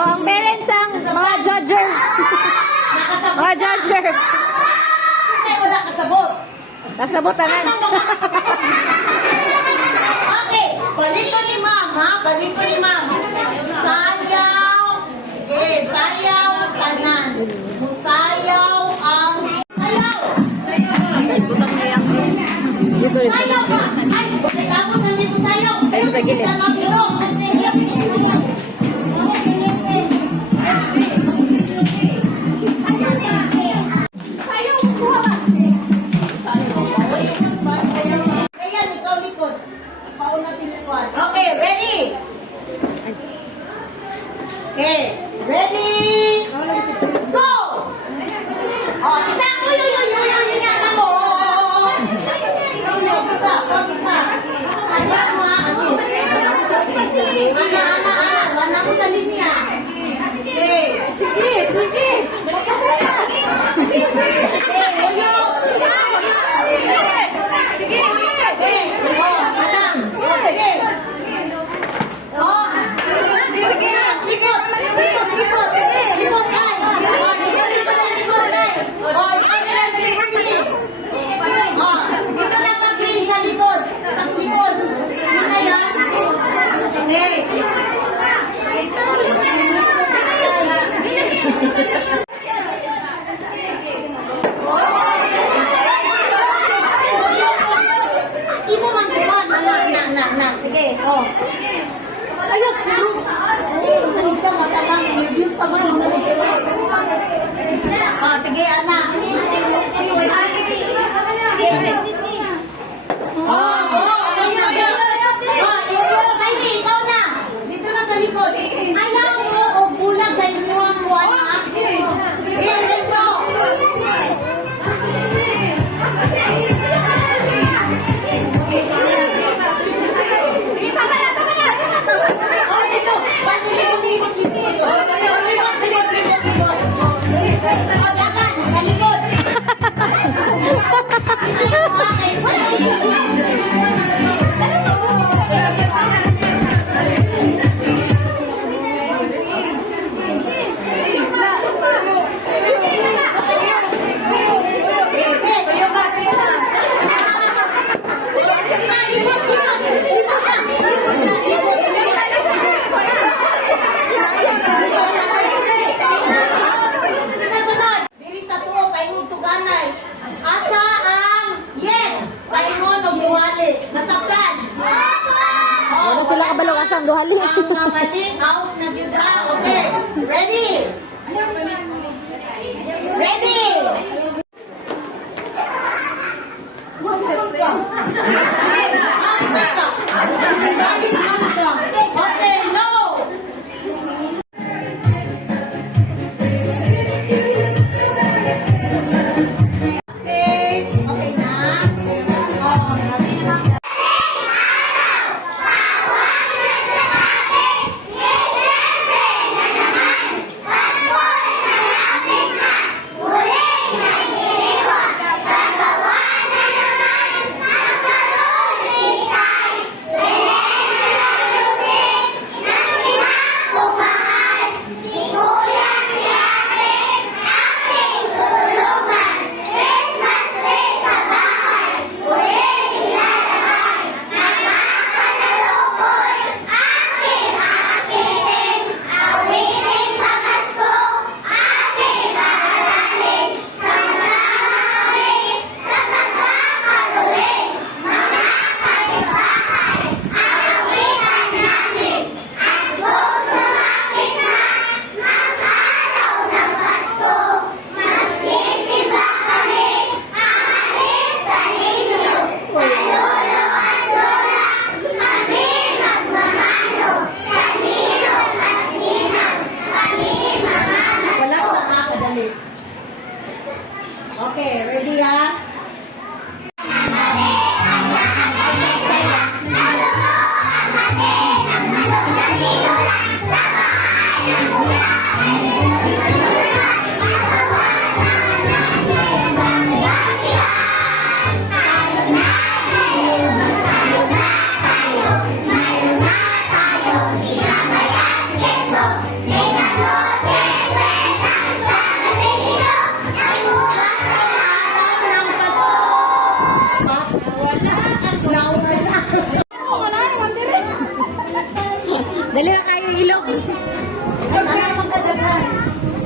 Oh, ang parents ang mga judger. Mga judger. Kasi wala kasabot. Kasabotanan. Okay, balito ni ma'am, ha? Balito ni ma'am. Sayaw. Sige, sayaw tanan. Musayaw ang sayaw. Butang na yan. Dito rin. Sayaw ka. Ay, kailangan nandito sayaw. Ayun sa gilid. Ayan, ikaw likod. Pauna si likod. Okay, ready? Okay, ready? Go! Oh, isa. Uy, uy, uy, uy, uy, uy, ano mo? Isa, isa. Ayan mga asin. Ana, ana, ana. Wala ko sa linya. Okay. Sige, sige. Okay, uyo. Okay, oh, madam. Oh, sige. Oh, likod, likod. Likod, likod. Likod, ay. Oh, likod sa likod, ay. Oh, ikaw na lang, Kimberly. Oh, dito lang ka, Kim, sa likod. Sa likod. Sino na yan? Okay. Di mo man diba? Na. Sige, oh. Ayok, pero. Ano siya, matamang. Review sa mga. Oh, sige, anak. Oh, okay na. Oh, Heidi, ikaw na. Dito na sa likod. Ayaw mo o bulag sa inyong buwan, ha? Let's go. Oh, dito. Likod. Oh, likod. Oh, dagan, sa likod. Diri sa tuo paingon tuganay. Asa ang yes, paingon og duhali. Nasabtan. Ano sila kabalo asang duhali. Ang mali out na gyud ha. Okay. Ready? Ready? Masakot ka. Okay, no. Okay, okay na. Oh, Uli! Ay, anak ang kadaghan.